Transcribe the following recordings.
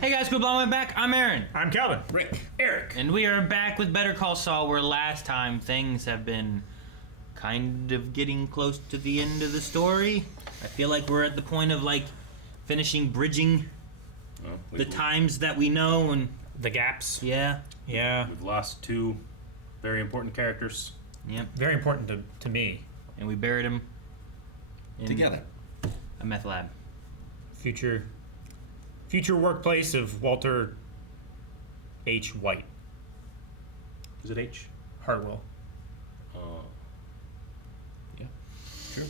Hey guys, good welcome back. I'm Aaron. I'm Calvin. Rick. Eric. And we are back with Better Call Saul, where last time things have been kind of getting close to the end of the story. I feel like we're at the point of like finishing bridging the times that we know and The gaps. yeah. We've lost two very important characters. Yep. Very important to me. And we buried him in Together. a meth lab. Future workplace of Walter H. White. Is it H? Hartwell. Yeah, true.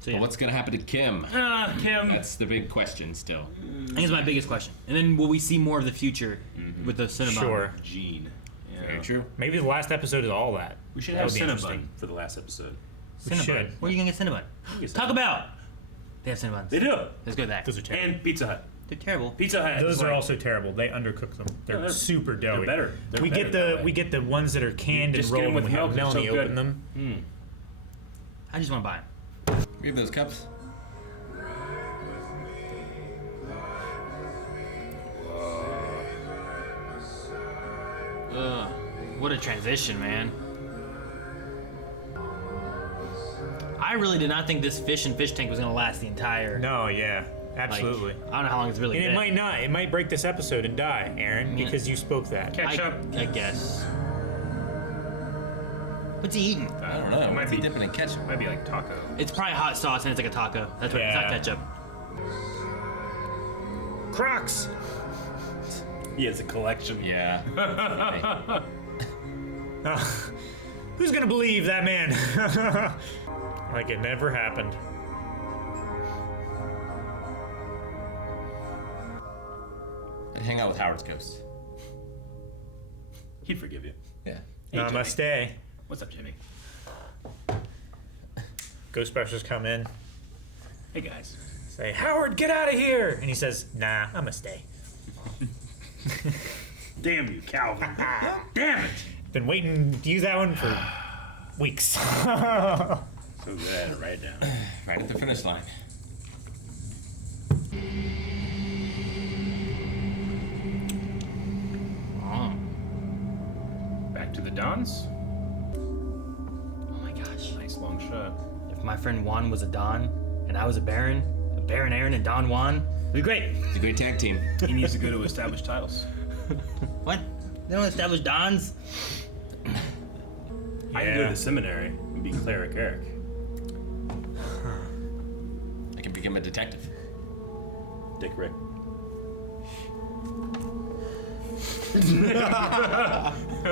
So, But what's gonna happen to Kim? Kim. That's the big question still. I think it's my biggest question. And then will we see more of the future with the Cinnabon? Sure. Gene. Yeah. Very true. Maybe the last episode is all that. We should That have would be Cinnabon interesting. for the last episode. We Cinnabon. should. Where are you gonna get Cinnabon? Get Talk Cinnabon. about. They have Cinnabons. They do. Let's go with that. Those are terrible. And Pizza Hut. They're terrible. Pizza Hut. Those is are like- also terrible. They undercook them. They're they're- super doughy. they're better. They're we better get that the way. we get the ones that are canned and just get them rolled with and we have milk, they're Melanie so good. open them. I just want to buy them. We have those cups. Ugh. What a transition, man. I really did not think this fish and fish tank was going to last the entire... No, yeah, like, absolutely. I don't know how long it's really And been. it might not. It might break this episode and die, Aaron, Yeah. because you spoke that. Ketchup. I guess. What's he eating? I don't know. It might Might be be dipping in ketchup. Might be like taco. It's probably hot sauce and it's like a taco. That's what it's not Yeah. ketchup. Crocs. Yeah, it's a collection. Yeah. Who's gonna believe that man? Like it never happened. I'd hang out with Howard's ghost. He'd forgive you. Yeah. Namaste. What's up, Jimmy? Ghostbusters come in, Hey, guys. say, Howard, get out of here! And he says, nah, I'm gonna stay. Damn you, Calvin. Damn it. Been waiting to use that one for weeks. So good. Write it down. Right at the finish line. Oh. Back to the Dons. Oh my gosh. Nice long shot. If my friend Juan was a Don and I was a Baron Aaron and Don Juan, it'd be great. It's a great tag team. He needs to go to established titles. What? They don't establish Dons? I can go to the seminary and be Cleric Eric. I can become a detective. Dick Rick.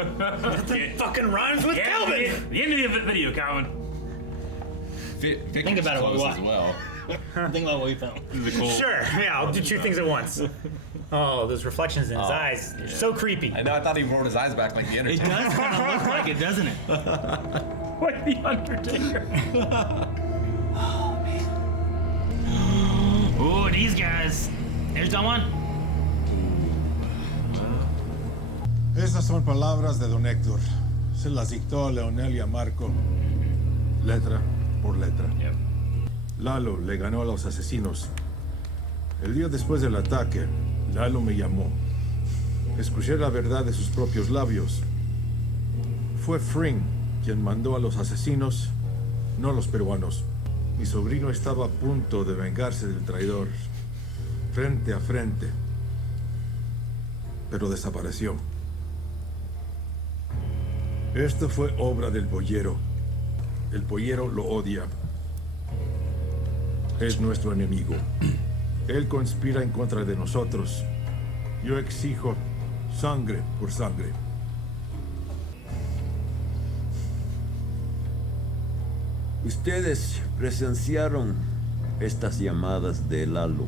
Fucking rhymes with Calvin! The end of the video, Calvin. Think about it while we as watch. well. Think about what we found. Sure, yeah, I'll do two things at once. Oh, those reflections in his eyes. They're so creepy. I know. I thought he rolled his eyes back like the It Undertaker. does kind of look like it, doesn't it? Like the Undertaker. Oh, these guys. There's Don Juan. Estas son palabras de don Hector. Se las dictó a Leonel y a Marco, letra por letra. Yep. Lalo le ganó a los asesinos. El día después del ataque, Lalo me llamó. Escuché la verdad de sus propios labios. Fue Fring quien mandó a los asesinos, no los peruanos. Mi sobrino estaba a punto de vengarse del traidor, frente a frente, pero desapareció. Esto fue obra del pollero. El pollero lo odia. Es nuestro enemigo. Él conspira en contra de nosotros. Yo exijo sangre por sangre. Ustedes presenciaron estas llamadas de Lalo.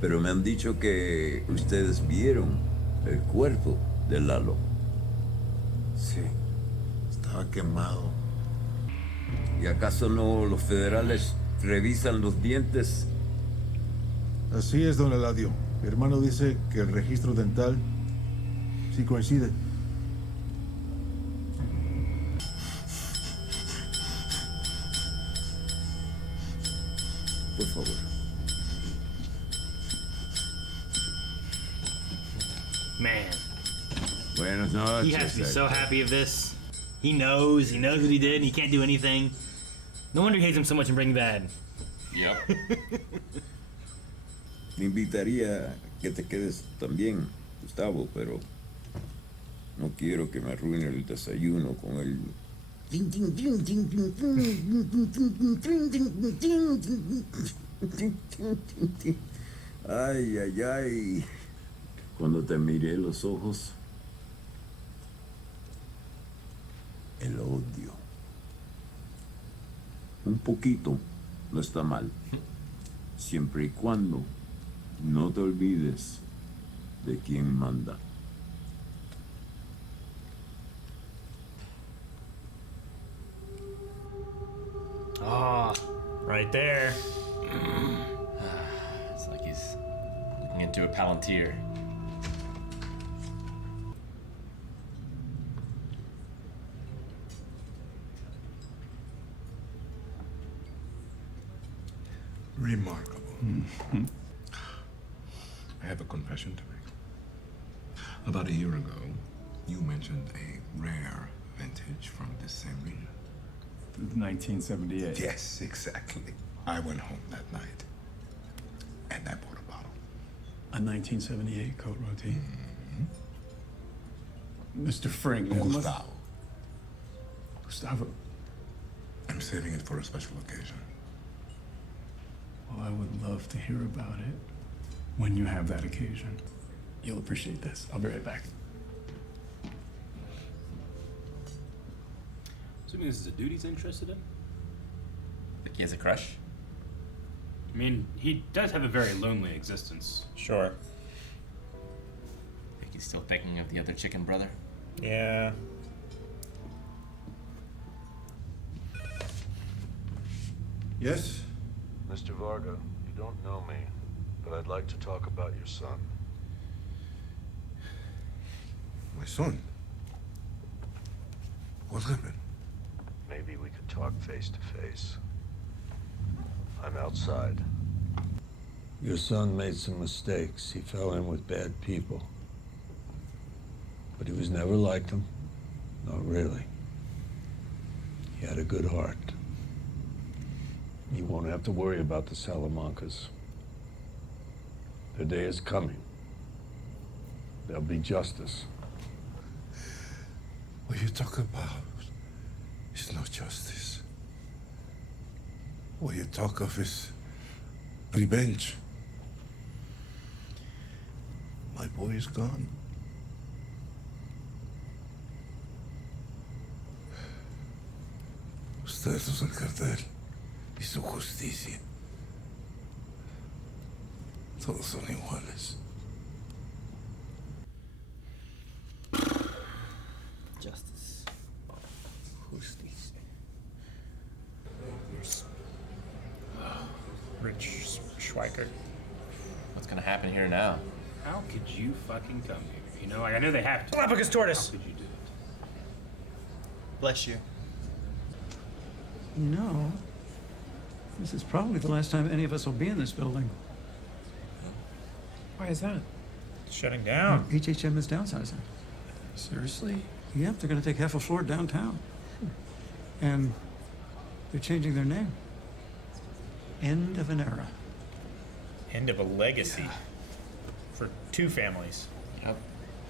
Pero me han dicho que ustedes vieron el cuerpo de Lalo. Sí, estaba quemado. ¿Y acaso no los federales revisan los dientes? Así es, don Eladio. Mi hermano dice que el registro dental sí coincide. Por favor. Man, Buenas noches. he has to be so Hector. happy of this. He knows what he did, and he can't do anything. No wonder he hates him so much in Breaking Bad. Yep. Me invitaría que te quedes también, Gustavo, pero no quiero que me arruine el desayuno con el... Ay, ay, ay. Cuando te miré los ojos, el odio. Un poquito no está mal, siempre y cuando no te olvides de quién manda. Ah, Right there. It's like he's looking into a Palantir. Remarkable. I have a confession to make. About a year ago, you mentioned a rare vintage from this same region. 1978. Yes, exactly. I went home that night, and I bought a bottle. A 1978 coat roti. Mr. Frink. that must- Gustavo. Gustavo. I'm saving it for a special occasion. Well, I would love to hear about it when you have that occasion. You'll appreciate this. I'll be right back. Assuming this is a dude he's interested in? Like he has a crush? I mean, he does have a very lonely existence. Sure. Think he's still thinking of the other chicken brother? Yeah. Yes? Mr. Varga, you don't know me, but I'd like to talk about your son. My son. What happened? Maybe we could talk face to face. I'm outside. Your son made some mistakes. He fell in with bad people. But he was never like them. Not really. He had a good heart. You won't have to worry about the Salamancas. Their day is coming. There'll be justice. What you talk about is not justice. What you talk of is revenge. My boy is gone. Ustedes son el cartel y su justicia. Todos son iguales. justice. Justice. Rich Schweiker. What's gonna happen here now? How could you fucking come here? You know, like, I know they have to. Galapagos How tortoise. could you do it? Bless you. You know, this is probably the last time any of us will be in this building. Why is that? Shutting down. HHM is downsizing. Seriously? Yep, they're going to take half a floor downtown. And they're changing their name. End of an era. End of a legacy. For two families. Yep.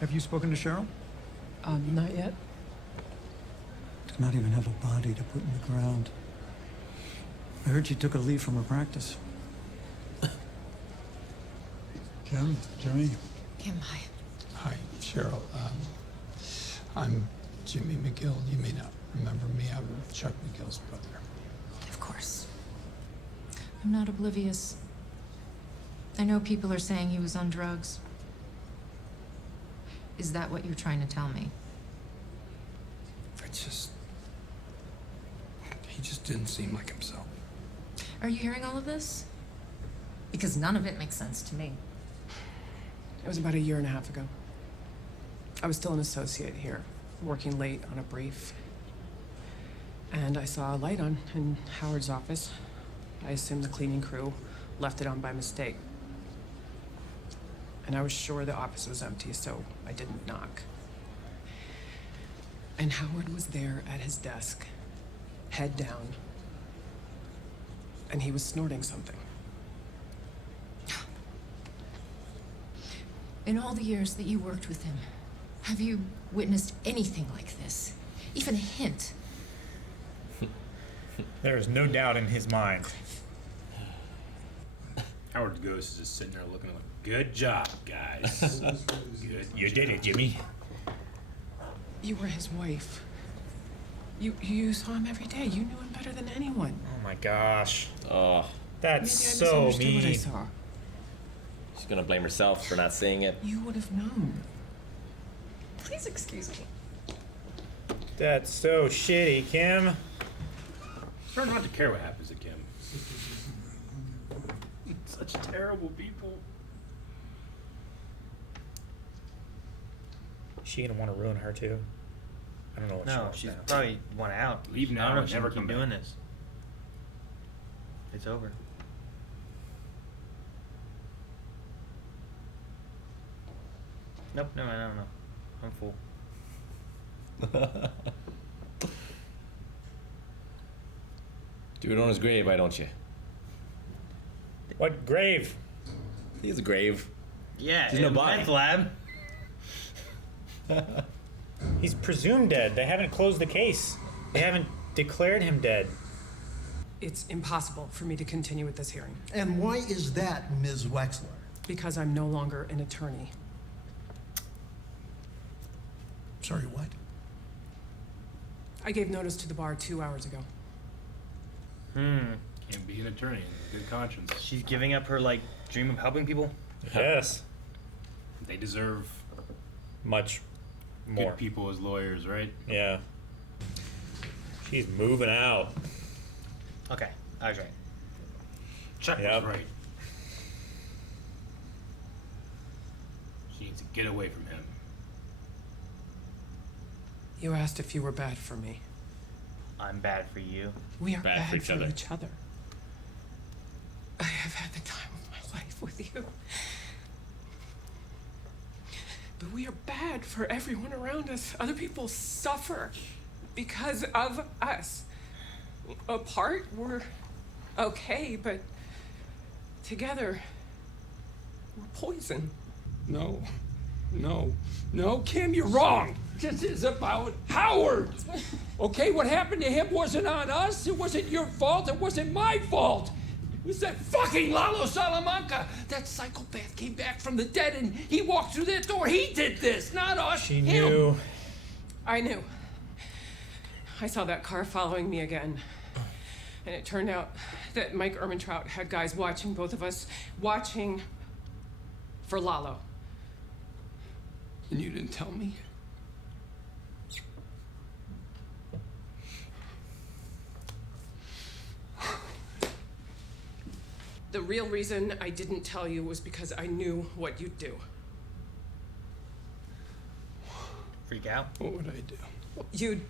Have you spoken to Cheryl? Not yet. To not even have a body to put in the ground. I heard she took a leave from her practice. Kim, Jimmy. Kim, hi. Hi, Cheryl. I'm Jimmy McGill. You may not remember me. I'm Chuck McGill's brother. Of course. I'm not oblivious. I know people are saying he was on drugs. Is that what you're trying to tell me? He just didn't seem like himself. Are you hearing all of this? Because none of it makes sense to me. It was about a year and a half ago. I was still an associate here, working late on a brief. And I saw a light on in Howard's office. I assumed the cleaning crew left it on by mistake. and I was sure the office was empty, so I didn't knock. And Howard was there at his desk, head down, and he was snorting something. In all the years that you worked with him, have you witnessed anything like this? Even a hint? There is no doubt in his mind. Howard Ghost is just sitting there looking like, good job, guys. Good. You did it, Jimmy. You were his wife. You saw him every day. You knew him better than anyone. Oh my gosh. Oh, That's Maybe I so misunderstood what I mean. saw. she's gonna blame herself for not seeing it. You would have known. Please excuse me. That's so shitty, Kim. Starting not to care what happens to Kim. Such terrible people. Is she gonna want to ruin her too? I don't know what she No, wants she's now. probably want out. Leave I now don't know and if never she'll come keep doing back. this. It's over. Nope, never mind, I don't know. I'm full. Do it on his grave, why don't you? What grave? He's a grave. Yeah, There's no in body. meth lab. He's presumed dead. They haven't closed the case. They haven't declared him dead. It's impossible for me to continue with this hearing And why is that, Ms. Wexler? because I'm no longer an attorney. Sorry, what? I gave notice to the bar 2 hours ago. Can't be an attorney. Good conscience. She's giving up her like dream of helping people. Yes. They deserve Much more. good people as lawyers, right? Yeah. She's moving out. Okay, I was right. Chuck Yep. was right. She needs to get away from him. You asked if you were bad for me. I'm bad for you. We are Bad for each other. each other. I have had the time of my life with you. But we are bad for everyone around us. Other people suffer because of us. Apart, we're okay, but together, we're poison. No, Kim, you're wrong. This is about Howard. Okay, what happened to him wasn't on us. It wasn't your fault. It wasn't my fault. It was that fucking Lalo Salamanca. That psychopath came back from the dead and he walked through that door. He did this, not us. She him. knew. I knew. I saw that car following me again. And it turned out that Mike Ermintrout had guys watching both of us, watching for Lalo. And you didn't tell me? The real reason I didn't tell you was because I knew what you'd do. Freak out. What would I do?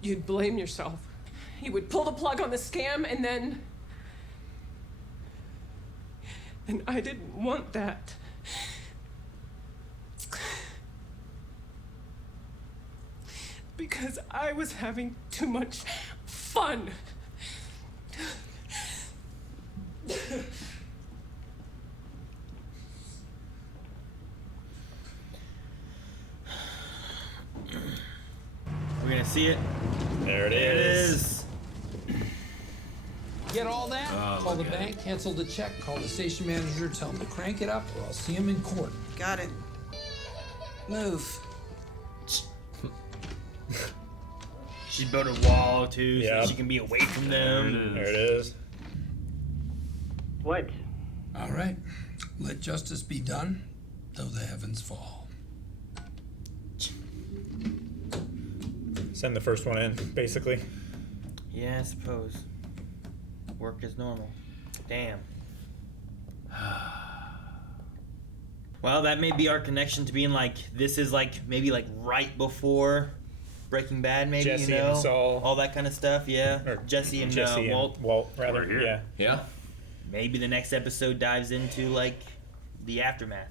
You'd blame yourself. You would pull the plug on the scam and then... And I didn't want that. Because I was having too much fun. We're gonna see it. There it There it is. is. Get all that? Call the bank, cancel the check, call the station manager, tell him to crank it up, or I'll see him in court. Got it. Move. She built a wall too, so Yep. that she can be away from them. There it is. What? All right. Let justice be done, though the heavens fall. Send the first one in, basically. Yeah, I suppose. Work as normal. Damn. Well, that may be our connection to being like, this is like, maybe like right before Breaking Bad, maybe, Jesse you know? and Saul. All that kind of stuff, yeah. Or Jesse and Walt. Walt, rather. We're here. Yeah. Yeah? Maybe the next episode dives into like the aftermath.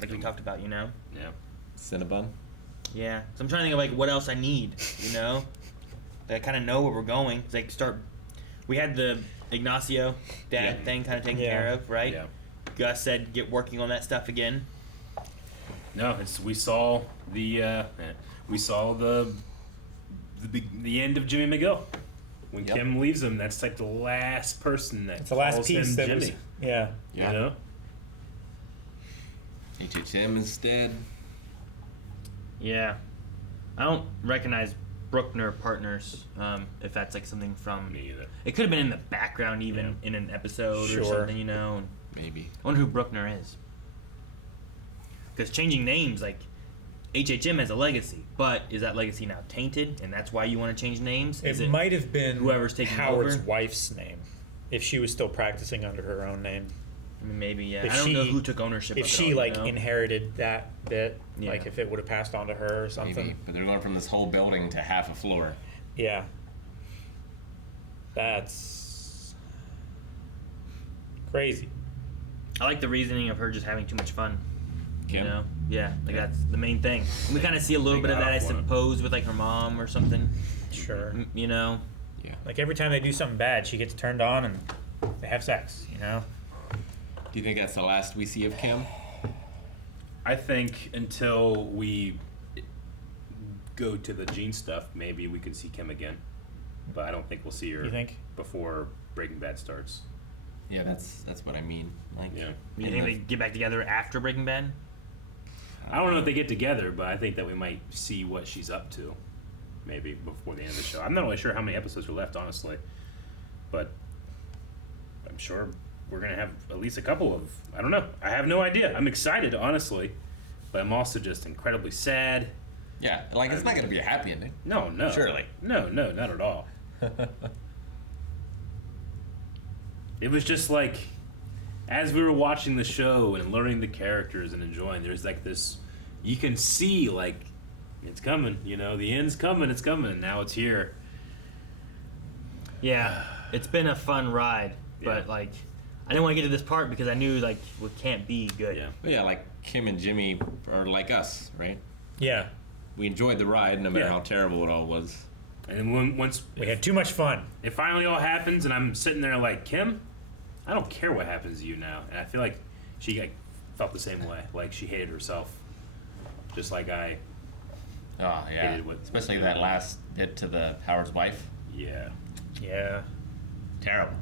like we talked about, you know. Yeah. Cinnabon. Yeah. So I'm trying to think of like what else I need, you know. That I kind of know where we're going. It's like we had the Ignacio dad thing kind of taken care of, right? Yeah. Gus said get working on that stuff again. No, we saw the end of Jimmy McGill. When Kim leaves him, that's like the last person that It's the last calls piece him that Jimmy. was. Yeah. You know? HHM instead. Yeah. I don't recognize Bruckner Partners, if that's like something from... Me either. It could have been in the background even in an episode or something, you know. Maybe. I wonder who Bruckner is. Because changing names, like, HHM has a legacy, but is that legacy now tainted, and that's why you want to change names? Is It might have been whoever's taking Howard's over? wife's name, if she was still practicing under her own name. I mean, maybe, yeah. If I don't she- know who took ownership If of it she all, like you know? inherited that bit, Yeah. like if it would have passed on to her or something. Maybe. But they're going from this whole building to half a floor. Yeah. That's crazy. I like the reasoning of her just having too much fun. Kim? You know? Yeah, like that's the main thing. And we kind of see a little They bit of got that, I off on it. suppose, with like her mom or something. Sure. You know? Yeah. Like every time they do something bad, she gets turned on and they have sex, you know? Do you think that's the last we see of Kim? I think until we go to the Gene stuff, maybe we could see Kim again. But I don't think we'll see her You think? before Breaking Bad starts. Yeah, that's what I mean. Like, Yeah. You think they get back together after Breaking Bad? I don't know if they get together, but I think that we might see what she's up to, maybe before the end of the show. I'm not really sure how many episodes are left, honestly, but I'm sure we're gonna have at least a couple of. I don't know. I have no idea. I'm excited, honestly, but I'm also just incredibly sad. Yeah, like it's not gonna be a happy ending. No, Surely. no, not at all. It was just like, as we were watching the show and learning the characters and enjoying, there's like this, you can see like, it's coming, you know, the end's coming, it's coming, and now it's here. Yeah, it's been a fun ride, but like, I didn't want to get to this part because I knew like it can't be good. Yeah. But yeah, like Kim and Jimmy are like us, right? Yeah. We enjoyed the ride, no matter Yeah. how terrible it all was. And then once We had too much fun. it finally all happens, and I'm sitting there like, Kim, I don't care what happens to you now. And I feel like she like, felt the same way, like she hated herself, just like I. Oh yeah, Hated what- especially that last bit to the Howard's wife. Yeah. Yeah. Terrible.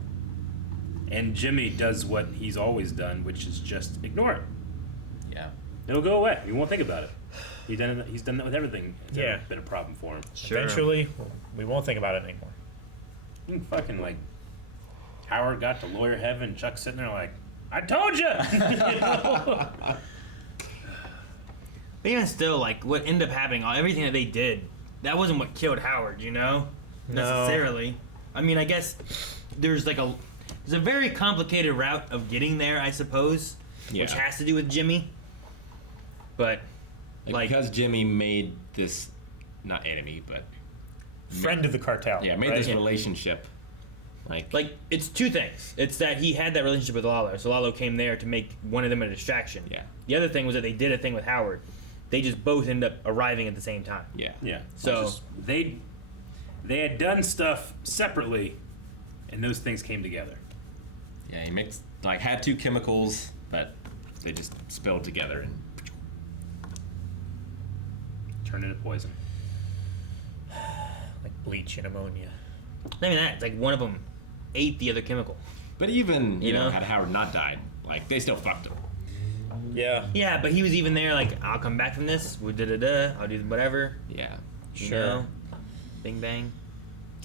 And Jimmy does what he's always done, which is just ignore it. Yeah. It'll go away. You won't think about it. He's done that with everything. It's Yeah. ever been a problem for him. Sure. Eventually, we won't think about it anymore. You can fucking like, Howard got to lawyer heaven. Chuck's sitting there like, I told you. But even still, like what ended up happening, everything that they did, that wasn't what killed Howard, you know? No. Necessarily. I mean, I guess there's a very complicated route of getting there, I suppose, which Yeah. has to do with Jimmy. But Like because Jimmy made this, not enemy, but Friend of the cartel. yeah, made right? this relationship. Like it's two things. It's that he had that relationship with Lalo, so Lalo came there to make one of them a distraction. Yeah. The other thing was that they did a thing with Howard. They just both ended up arriving at the same time. yeah. Yeah. So- Which is- they had done stuff separately, and those things came together. Yeah, he mixed had two chemicals, but they just spilled together and Turned into poison. Like bleach and ammonia. Not even that. It's like one of them ate the other chemical. But even you You know, know? had Howard not died, like they still fucked him. Yeah. Yeah, but he was even there like, I'll come back from this. I'll do whatever. Yeah. You Sure. know? Bing bang.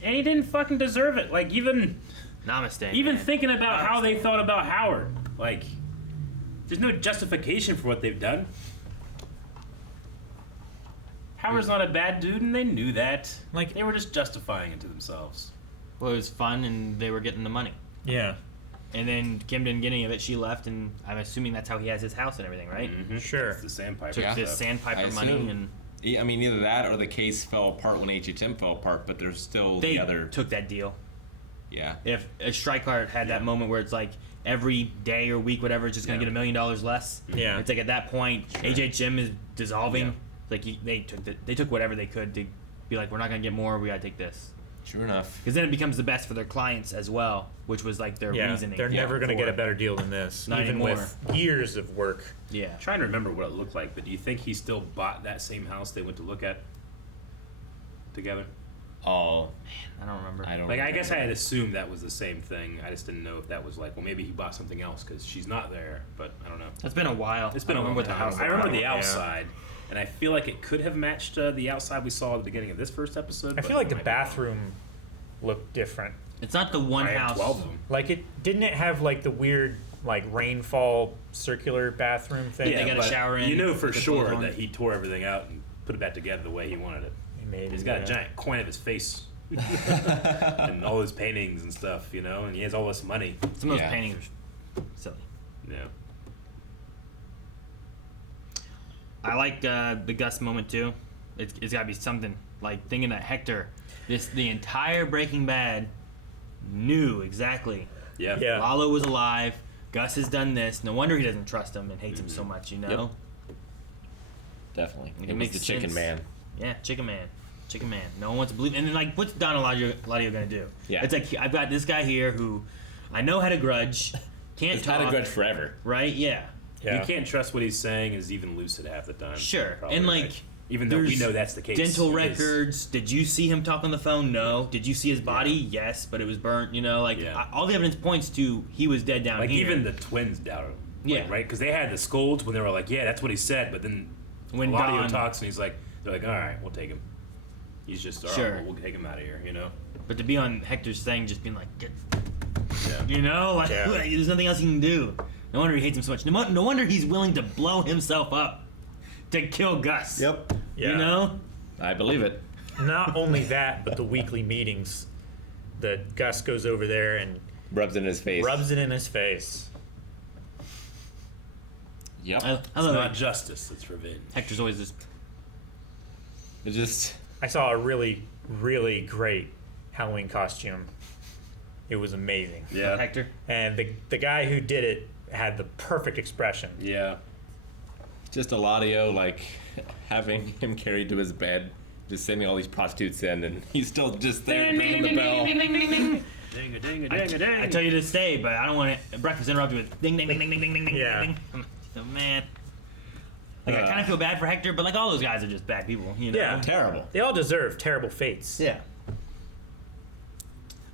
And he didn't fucking deserve it. Like even Namaste. Even man. thinking about how they thought about Howard, like, there's no justification for what they've done. Howard's not a bad dude, and they knew that. Like, they were just justifying it to themselves. Well, it was fun, and they were getting the money. Yeah. And then Kim didn't get any of it. She left, and I'm assuming that's how he has his house and everything, right? Mm-hmm. Sure. It's the sandpiper. Took Yeah. this I sandpiper assume. money, and I mean, either that or the case fell apart when HHM fell apart, but there's still they the other. took that deal. Yeah. If Strikeheart had that moment where it's like, every day or week, whatever, is just gonna Yeah. get $1 million less. Yeah. It's like at that point, HHM is dissolving. Yeah. Like they took whatever they could to be like, we're not gonna get more. We gotta take this. Sure enough. Because then it becomes the best for their clients as well, which was like their reasoning. They're never going to for get a it. better deal than this, Not even anymore. with years of work. Yeah. I'm trying to remember what it looked like, but do you think he still bought that same house they went to look at together? Oh, I don't remember. I don't. Like, I remember. guess I had assumed that was the same thing. I just didn't know if that was like, well, maybe he bought something else because she's not there. But I don't know. It's been a while. It's been I a don't long remember what the time. house I looked remember like. the outside, and I feel like it could have matched the outside we saw at the beginning of this first episode. I but feel like it the might be wrong. bathroom looked different. It's not the one I had house. 12 of them. Like didn't it have like the weird like rainfall circular bathroom thing? they got a but shower in, You know for put the sure clothes on. that he tore everything out and put it back together the way he wanted it. Maybe, He's got yeah. a giant coin of his face. And all his paintings and stuff, you know, and he has all this money. Some of those Yeah. paintings are silly. Yeah. I like the Gus moment too. It's got to be something like thinking that Hector, the entire Breaking Bad, knew exactly. Yeah. Yeah. Lalo was alive. Gus has done this. No wonder he doesn't trust him and hates him Mm-hmm. so much. You know. Definitely. It It was makes the chicken sense. man. Yeah, Chicken Man. Chicken Man. No one wants to believe. And then, like, what's Don Eladio gonna do? Yeah. It's like, I've got this guy here who I know had a grudge, can't It's talk. had a grudge forever. Right? Yeah. Yeah. You can't trust what he's saying is even lucid half the time. Sure. Probably And, right. like, even though we there's know that's the case. Dental he is. records. Did you see him talk on the phone? No. Did you see his body? Yes, but it was burnt. You know, like, Yeah. all the evidence points to he was dead down Like, here. even the twins doubt him. Yeah. Like, right? Because they had the scolds when they were like, yeah, that's what he said. But then When Eladio Don- talks and he's like, they're like, all right, we'll take him. He's just, all right, Sure. we'll take him out of here, you know? But to be on Hector's thing, just being like, get, Yeah. you know, like, Yeah. there's nothing else he can do. No wonder he hates him so much. No wonder he's willing to blow himself up to kill Gus. Yep. Yeah. You know? I believe it. Not only that, but the weekly meetings that Gus goes over there and Rubs it in his face. rubs it in his face. Yep. I It's love not it. justice, it's revenge. Hector's always just. It just. I saw a really, really great Halloween costume. It was amazing. Yeah. Hector. And the guy who did it had the perfect expression. Yeah. Just Eladio, like, having him carried to his bed, just sending all these prostitutes in, and he's still just there ringing the bell. Ding a ding a ding a ding. I tell you to stay, but I don't want breakfast interrupted with ding ding ding ding ding ding ding ding Yeah. ding. Oh, man. Like, I kind of feel bad for Hector, but like all those guys are just bad people, you know? Yeah. Terrible. They all deserve terrible fates. Yeah.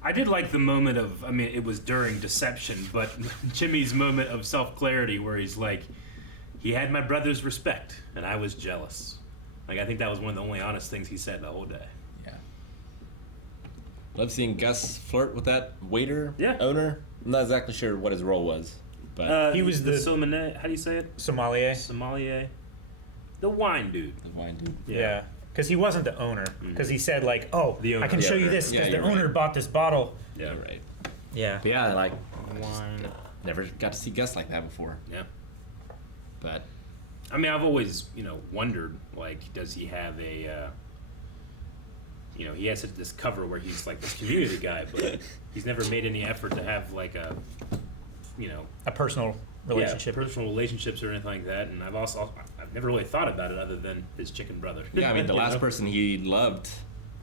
I did like the moment of, I mean, it was during deception, but Jimmy's moment of self-clarity where he's like, he had my brother's respect, and I was jealous. Like, I think that was one of the only honest things he said the whole day. Yeah. Love seeing Gus flirt with that waiter Yeah. owner. I'm not exactly sure what his role was, but He was the- sommelier, how do you say it? Sommelier. Sommelier. The wine dude. the wine dude. Yeah. Because he wasn't the owner. Because he said, like, oh, The owner. I can The show you owner. this Yeah, because the you're owner right. bought this bottle. Yeah. You're right. Yeah. But yeah, like, Wine. never got to see Gus like that before. Yeah. But I mean, I've always, wondered, like, does he have a, he has this cover where he's like this community guy, but he's never made any effort to have like a, A personal relationship. yeah, personal relationships or anything like that. And I've never really thought about it other than his chicken brother. yeah, I mean, the You last know? person he loved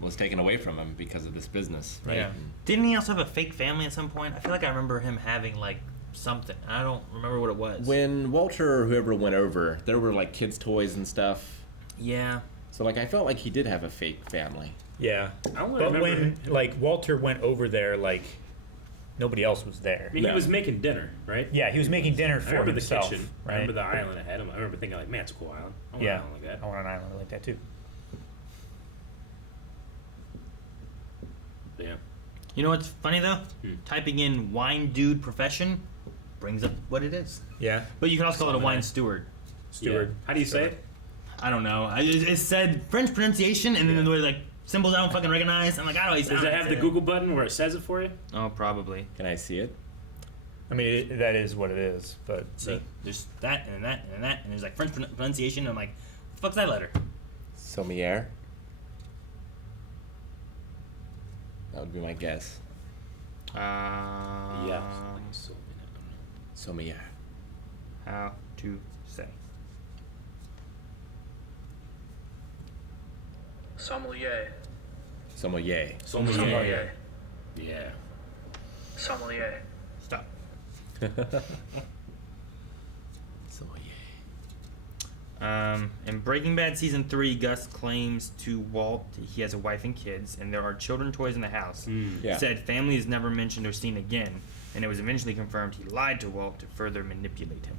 was taken away from him because of this business, right? Yeah. Didn't he also have a fake family at some point? I feel like I remember him having like something. I don't remember what it was. When Walter or whoever went over, there were like kids' toys and stuff. Yeah. So like, I felt like he did have a fake family. Yeah. I don't But remember. when, like, Walter went over there, like, nobody else was there. I mean, he was making dinner, right? Yeah, he was making dinner I for remember himself. the kitchen. I Right? remember the island ahead of him. I remember thinking like, man, it's a cool island. I want Yeah. an island like that. I want an island like that, too. Yeah. You know what's funny though? Typing in wine dude profession brings up what it is. Yeah. But you can also call it a Sommelier. wine steward. Steward. Yeah. How do you say it? I don't know. It said French pronunciation, and then the way like symbols I don't fucking recognize. I'm like, I don't know. Does it have the Google button where it says it for you? Oh, probably. Can I see it? I mean, that is what it is, but... See, there's that and that and that, and there's like French pronunciation. And I'm like, what the fuck's that letter? Sommelier. That would be my guess. Yeah. Sommelier. How to say. Sommelier. Sommelier. Sommelier. Yeah. Sommelier. Stop. In Breaking Bad season 3, Gus claims to Walt he has a wife and kids, and there are children toys in the house. Yeah. He said family is never mentioned or seen again, and it was eventually confirmed he lied to Walt to further manipulate him.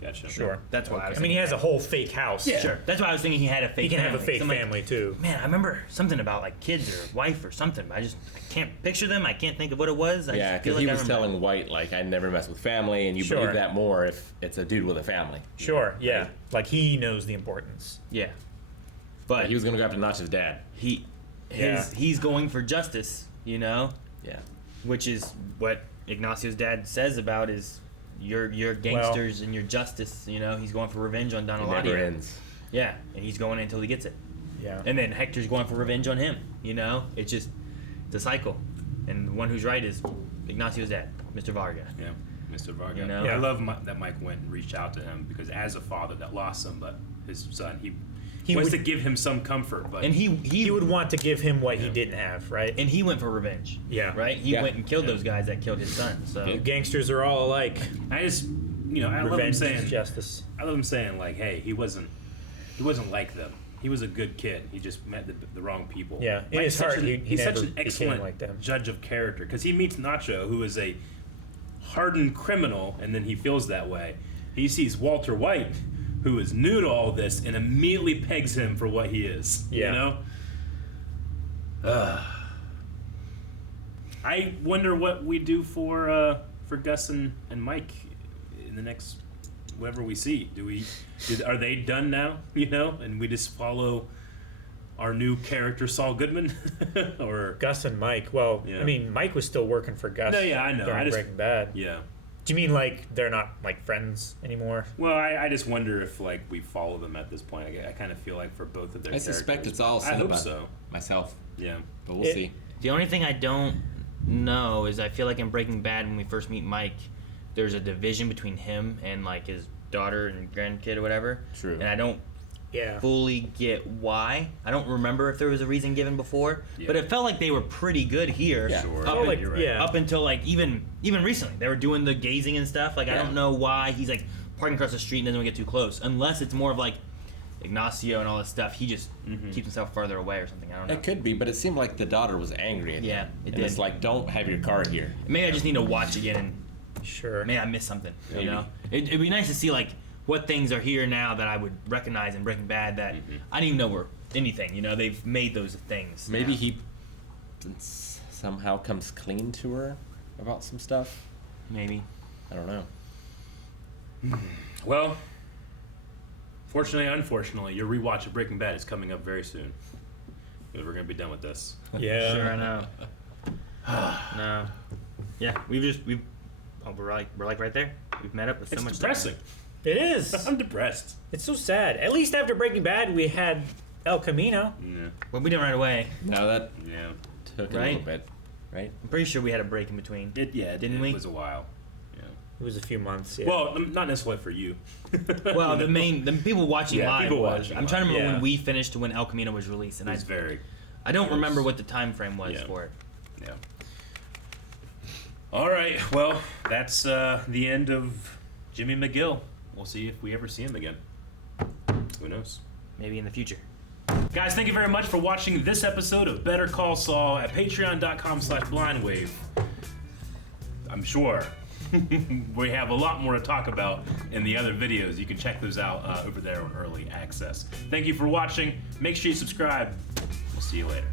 Gotcha. Sure. That's why I was I mean, he has a whole fake house. Yeah. Sure. That's why I was thinking he had a fake He can family. have a fake So I'm like, family, too. Man, I remember something about like kids or wife or something, but I can't picture them. I can't think of what it was. Yeah, because he was telling White, like, I never mess with family, and you Sure. believe that more if it's a dude with a family. Sure, yeah. Like, he knows the importance. Yeah. But he was going to go after Notch's dad. He's going for justice, you know? Yeah. Which is what Ignacio's dad says about is your gangsters and your justice, you know? He's going for revenge on Don It Eladio. never ends. Yeah, and he's going until he gets it. Yeah. And then Hector's going for revenge on him, you know? It's a cycle. And the one who's right is Ignacio's dad, Mr. Varga. Yeah, Mr. Varga. You know? I love that Mike went and reached out to him because as a father that lost him, but his son, he wants to give him some comfort. But And he would want to give him what he didn't have, right? And he went for revenge. Yeah. Right? He went and killed those guys that killed his son. So You gangsters are all alike. I just, I love him Revenge is saying justice. I love him saying like, hey, he wasn't like them. He was a good kid. He just met the wrong people. Yeah, in Mike's his heart, such an, he he's never such an became excellent like them. judge of character because he meets Nacho, who is a hardened criminal, and then he feels that way. He sees Walter White, who is new to all this, and immediately pegs him for what he is. Yeah. You know. I wonder what we do for Gus and Mike in the next whatever we see. Are they done now? You know, and we just follow our new character Saul Goodman, or Gus and Mike. Well, Yeah. I mean, Mike was still working for Gus. No, yeah, I know. During I just- Breaking Bad. yeah. Do you mean like they're not like friends anymore? Well, I just wonder if like we follow them at this point. I kind of feel like for both of their I characters. suspect it's all I hope cinema. so. Myself. Yeah. But we'll see. The only thing I don't know is I feel like in Breaking Bad when we first meet Mike, there's a division between him and like his daughter and grandkid or whatever. True. And I don't fully get why. I don't remember if there was a reason given before, but it felt like they were pretty good here. Yeah. Sure. Up, like- you're right. yeah. up until like even recently, they were doing the gazing and stuff. Like I don't know why he's like parking across the street and doesn't want to get too close, unless it's more of like Ignacio and all this stuff. He just keeps himself farther away or something. I don't know. It could be, but it seemed like the daughter was angry at Yeah, him. it And it's did. like, don't have your car here. Maybe I just need to watch again and Sure. maybe I missed something. Maybe. You know, it'd be nice to see like what things are here now that I would recognize in Breaking Bad that I didn't even know were anything. You know, they've made those things. Maybe now. he somehow comes clean to her about some stuff. Maybe. I don't know. Well, fortunately, unfortunately, your rewatch of Breaking Bad is coming up very soon. We're gonna be done with this. Yeah. Sure, I know. No. Yeah, we're like right there. We've met up with so It's much depressing. It is. I'm depressed. It's so sad. At least after Breaking Bad, we had El Camino. Yeah. But we didn't right away. No, that Yeah. took a Right? little bit, right? I'm pretty sure we had a break in between. Didn't we? It was a while. Yeah. It was a few months. Yeah. Well, not necessarily for you. Well, the people watching Yeah, live people was. watching I'm trying to live. remember Yeah. when we finished to when El Camino was released, and It's very. I don't remember what the time frame was Yeah. for it. Yeah. All right. Well, that's the end of Jimmy McGill. We'll see if we ever see him again. Who knows? Maybe in the future. Guys, thank you very much for watching this episode of Better Call Saul at patreon.com/blindwave. I'm sure we have a lot more to talk about in the other videos. You can check those out over there on early access. Thank you for watching. Make sure you subscribe. We'll see you later.